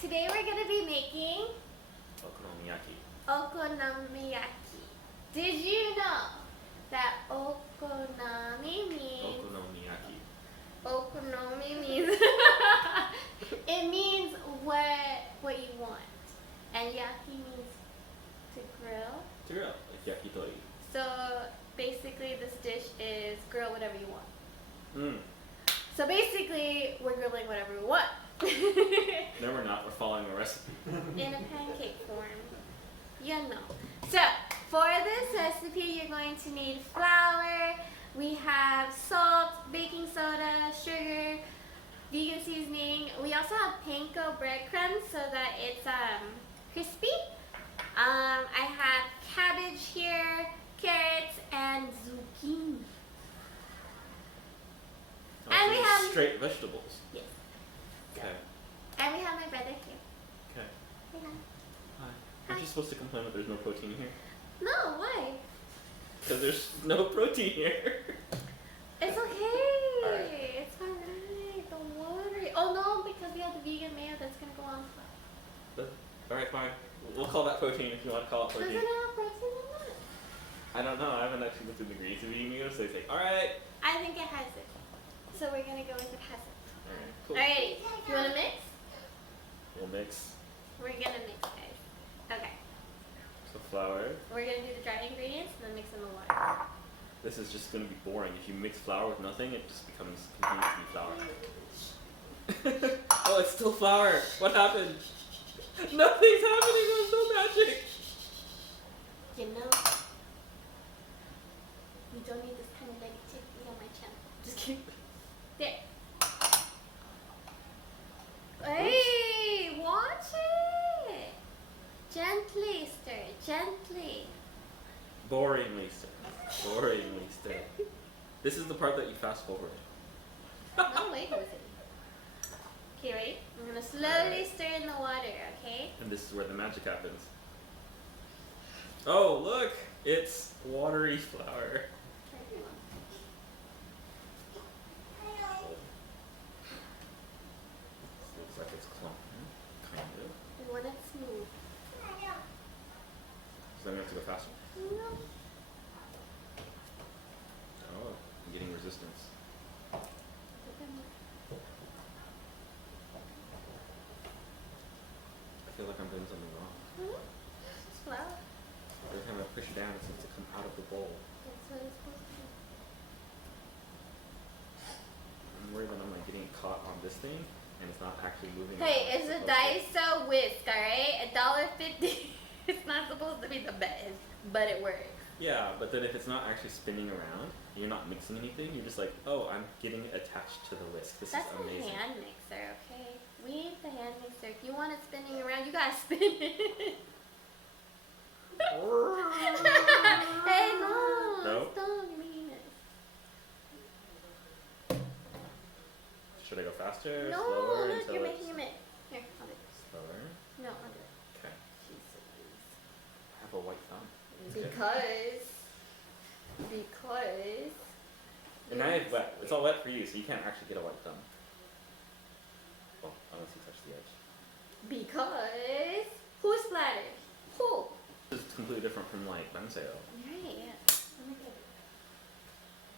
Today we're going to be making Okonomiyaki. Did you know that Okonomi means... Okonomi means... it means what you want. And yaki means to grill. To grill, like yakitori. So basically this dish is grill whatever you want. So basically we're grilling whatever we want. No, we're not. We're following a recipe. In a pancake form. You know. So, for this recipe, you're going to need flour. We have salt, baking soda, sugar, vegan seasoning. We also have panko breadcrumbs so that it's crispy. I have cabbage here, carrots, and zucchini. And we have straight vegetables. Yes. Okay. And we have my brother here. Okay. Hey, Lana. Hi. Aren't you supposed to complain that there's no protein here? No, why? Because there's no protein here. It's okay. Alright. It's alright. Don't worry. Oh no, because we have the vegan mayo that's gonna go on top. Alright, fine. We'll call that protein if you want to call it Does protein. it have protein in it? I don't know. I haven't actually looked at the ingredients of vegan meal, so they say, alright. I think it has it. So we're gonna go with it has it. Alright, cool. Alrighty. You wanna mix? We'll mix. We're gonna mix, guys. Okay. So flour. We're gonna do the dry ingredients and then mix in the water. This is just going to be boring. If you mix flour with nothing, it just continues to be flour. Oh, it's still flour. What happened? Nothing's happening. There's no magic. You know, you don't need this kind of negativity on my channel. Just kidding. There. Hey, watch it. Gently stir, gently. Boringly stir. Boringly stir. This is the part that you fast forward. No way, Jose. Okay, ready? I'm gonna slowly stir in the water, okay? And this is where the magic happens. Oh, look! It's watery flour. Looks like it's clumping, kind of. We want it smooth. So then we have to go faster. No. Oh, I'm getting resistance. I feel like I'm doing something wrong. It's flour. Every time I push it down, it seems to come out of the bowl. That's what it's supposed to do. I'm worried that I'm like getting caught on this thing, and it's not actually moving. Hey, it's a Daiso whisk, alright? $1.50. It's not supposed to be the best, but it works. Yeah, but then if it's not actually spinning around, and you're not mixing anything, you're just like, oh, I'm getting attached to the whisk. This That's is a amazing. hand mixer, okay? We need the hand mixer. If you want it spinning around, you gotta spin it. Hey, no. No? Stop, you mean it. Should I go faster, No, slower? look, until you're it's making a mix. Here, I'll do it. slower? No, I'll do it. Okay. Jesus. I have a white thumb. Because. And now it's wet. It's all wet for you, so you can't actually get a white thumb. Well, unless you touch the edge. Because. Who splattered? Who? This is completely different from like banseo. Right, yeah.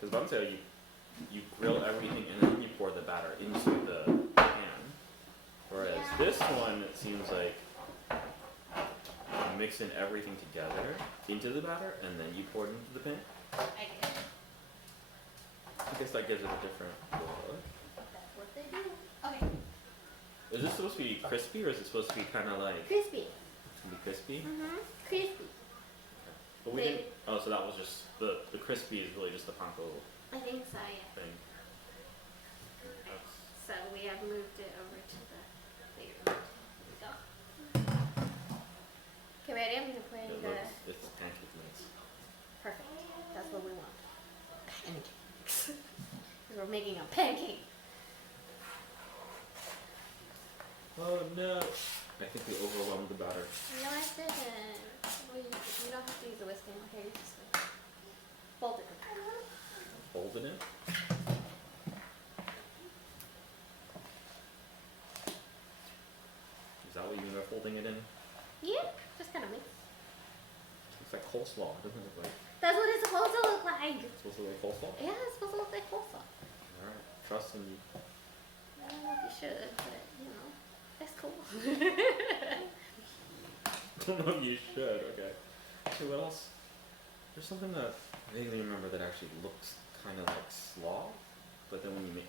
Because banseo, you grill everything and then you pour the batter into the pan. Whereas this one, it seems like you mix in everything together into the batter and then you pour it into the pan. I get it. I guess that gives it a different look. That's what they do. Okay. Is this supposed to be crispy or is it supposed to be kind of like Crispy. to be crispy? Crispy. But we didn't. Oh, so that was just the crispy is really just the panko I think so, yeah. thing. So we have moved it over to the bigger one. So. Okay, ready? I'm gonna put in It the. looks, it's pancake mix. Perfect. That's what we want. Pancakes. We're making a pancake. Oh no! I think we overwhelmed the batter. No, I didn't. Well, you don't have to use the whisk anymore. Here, you just fold it. Fold it in. coleslaw. It doesn't look like. That's what it's supposed to look like. It's supposed to look like coleslaw? Yeah, it's supposed to look like coleslaw. Alright. Trust in you. I don't know if you should, but you know, that's cool. I don't know if you should, okay. Okay, what else? There's something that I vaguely remember that actually looks kind of like slaw, but then when you make,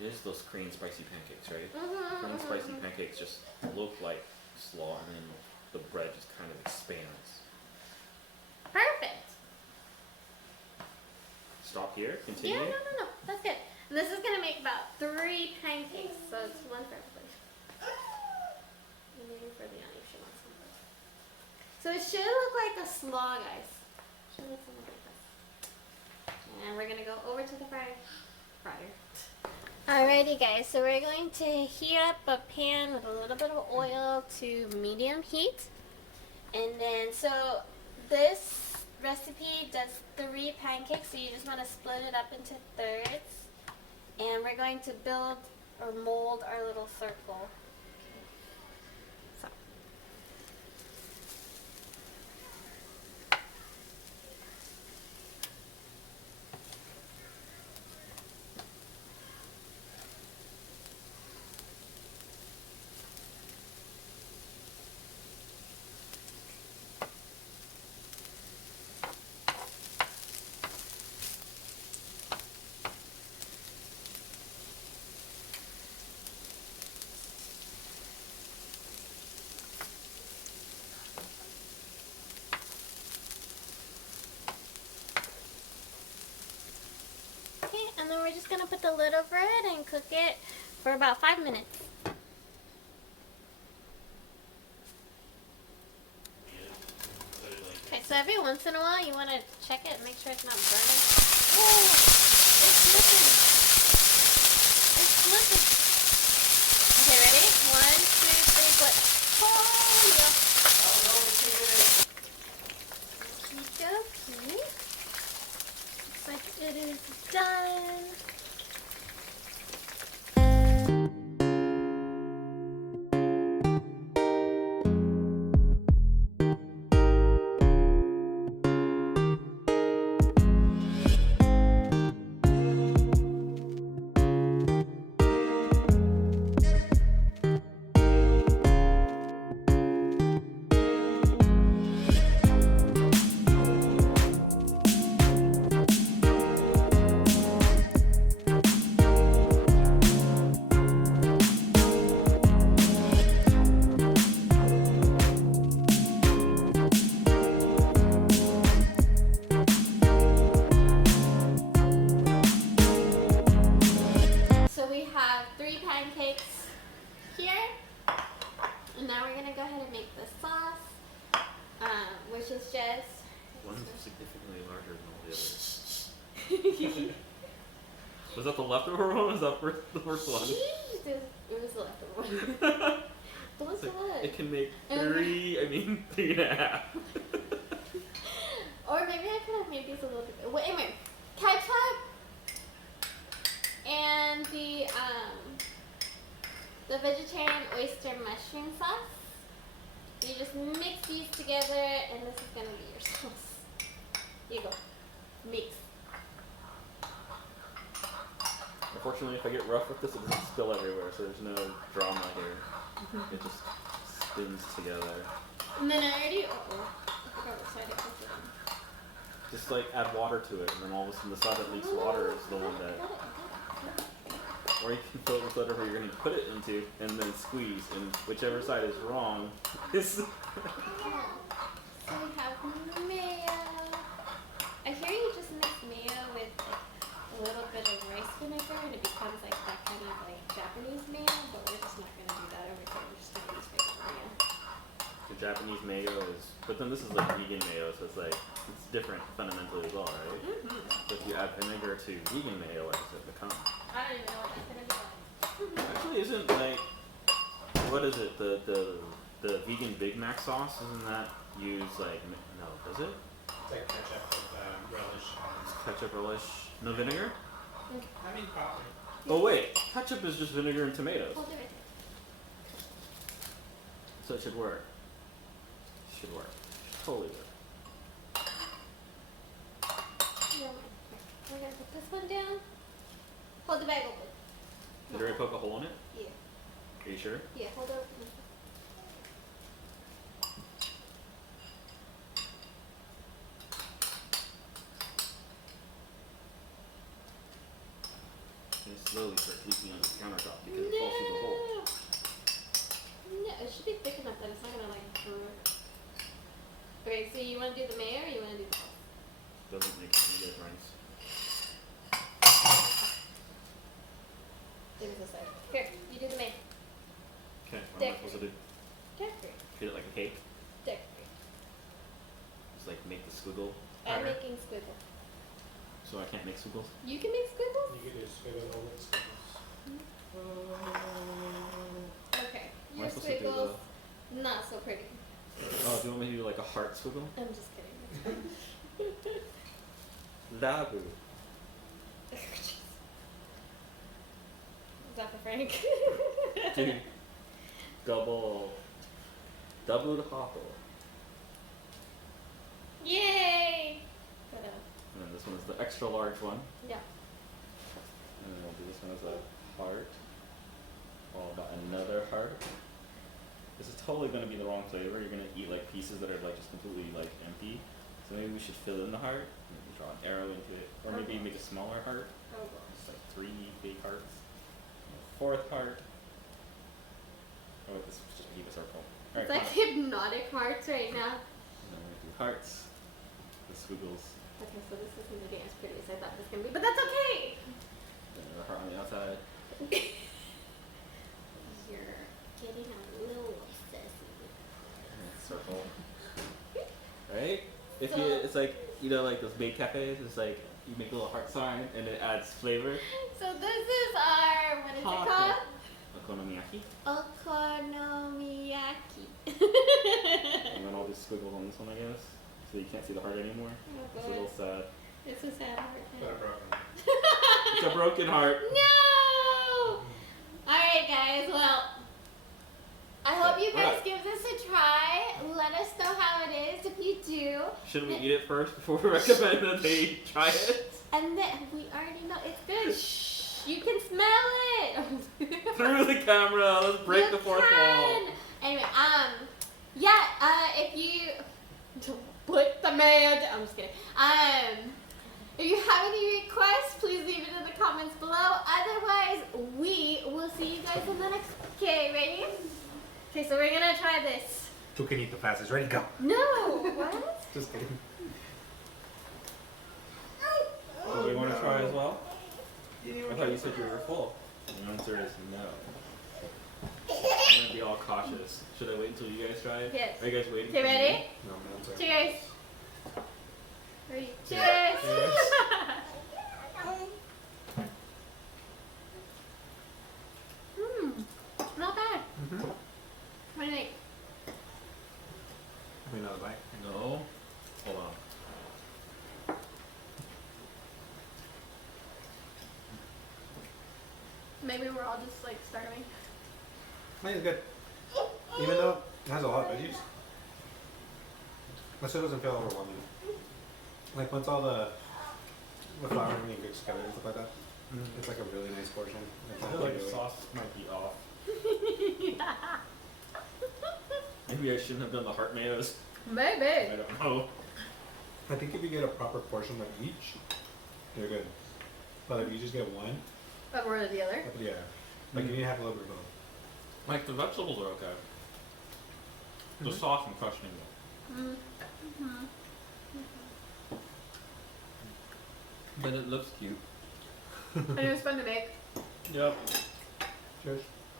it is those Korean spicy pancakes, right? Korean spicy pancakes just look like slaw, and then the bread just kind of expands. Perfect. Stop here, continue. Yeah, no. That's good. And this is gonna make about 3 pancakes, so it's one for everybody. And maybe for Leanna if she wants some. So it should look like a slaw, guys. Should look something like this. And we're gonna go over to the fryer. Alrighty guys, so we're going to heat up a pan with a little bit of oil to medium heat. And then, so this recipe does 3 pancakes, so you just want to split it up into thirds. And we're going to build or mold our little circle. So. Okay, and then we're just going to put the lid over it and cook it for about 5 minutes. Okay, so every once in a while you want to check it and make sure it's not burning. Oh, it's slipping. It's slipping. Okay, ready? 1, 2, 3, flip. Oh, yeah. Okey-dokey. Looks like it is done. Which is just... One's significantly larger than all the others. Was that the leftover one or was that the first one? It was the leftover one. Don't look. It can make 3.5. Or maybe I could have made these a little bit... Wait, anyway. Ketchup and the vegetarian oyster mushroom sauce. You just mix these together and this is going to be your sauce. Here you go. Mix. Unfortunately, if I get rough with this, it doesn't spill everywhere, so there's no drama here. It just spins together. And then I already... I forgot what side it was on. Just like add water to it, and then all of a sudden the side that leaks water is the one that... Or you can fill it with whatever you're going to put it into, and then squeeze, and whichever side is wrong is... So we have mayo. I hear you just mix mayo with like a little bit of rice vinegar, and it becomes like that kind of like Japanese mayo, but we're just not going to do that over here. We're just going to use regular mayo. The Japanese mayo is... But then this is like vegan mayo, so it's like... It's different fundamentally as well, right? Mm-hmm. So if you add vinegar to vegan mayo, what does it become? I don't even know what that's going to be like. Actually, isn't like... What is it? The vegan Big Mac sauce, isn't that used like... No, does it? It's like ketchup with relish. Ketchup, relish, no vinegar? I mean, probably. Oh wait, ketchup is just vinegar and tomatoes. Hold it right So it should work. Should work. Totally work. Yeah, we're gonna put this one down. Hold the bag open. Did you already poke a hole in it? Yeah. Are you sure? Yeah, hold it open. And slowly start leaking on the countertop because it falls through the hole. No, it should be thick enough that it's not gonna like drip. Okay, so you wanna do the mayo or you wanna do the sauce? Doesn't make any difference. Give us a sec. Here, you do the mayo. Okay, what am I supposed to do? Decorate. Treat it like a cake? Decorate. Just like make the squiggle I'm pattern? making squiggle. So I can't make squiggles? You can make squiggles? You could do squiggle over the squiggles. Okay. Am I Your supposed to do squiggles, not so pretty. Oh, do you want me to do like a heart squiggle? I'm just kidding. Labu. Is that for Frank? Dude. Double hopper. Yay! But, And then this one is the extra large one. yeah. And then we'll do this one as a heart. All about another heart. This is totally gonna be the wrong flavor. You're gonna eat like pieces that are like just completely like empty. So maybe we should fill in the heart. Maybe draw an arrow into it. Or maybe make a smaller heart. Oh, gosh. Just like 3 big hearts. And a fourth heart. Oh, this is just keep a circle. It's Alright, like hypnotic hearts right now. and then we do hearts. The squiggles. Okay, so this isn't getting as pretty as I thought it was gonna be, but that's okay! Then another heart on the outside. You're getting a little obsessive. And then circle. Right? If So- you, it's like, you know, like those bake cafes, it's like you make a little heart sign and it adds flavor. So this is our, what is it called? Okonomiyaki. Okonomiyaki. And then all these squiggles on this one, I guess. So you can't see the heart anymore. Oh, It's a little God. sad. It's a sad heart. But a broken. It's a broken heart. No! Alright guys, well, I hope you guys Alright. give this a try. Let us know how it is if you do. Shouldn't we eat it first before we recommend that they try it? And then, we already know it's good. Shh, you can smell it. Through the camera, let's break You the fourth wall. can. Anyway, if you put the man down. I'm just kidding. If you have any requests, please leave it in the comments below. Otherwise, we will see you guys in the next. Okay, ready? Okay, so we're gonna try this. Who can eat the fastest? Ready, go. No, what? Just kidding. Do we want to try as well? I thought you said you were full. And the answer is no. I'm gonna be all cautious. Should I wait until you guys try it? Yes. Are you guys waiting? Okay, for me? ready? No, man, sorry. Cheers. Ready? Cheers. Not bad. Mm-hmm. What do you think? Have another bite. No. Hold on. Maybe we're all just like starving. I think it's good. Even though it has a lot of veggies, it still doesn't feel overwhelming. Like once all the flour and everything gets together and stuff like that, it's like a really nice portion. It's I not feel like really- the sauce might be off. Maybe I shouldn't have done the heart mayos. I Maybe. don't know. I think if you get a proper portion of each, they're good. But if you just get one, But we're the other. yeah, like you need to have a little bit of both. Like the vegetables are okay. The Mhm. sauce I'm questioning though. But it looks cute. And it was fun to make. Yep. Cheers.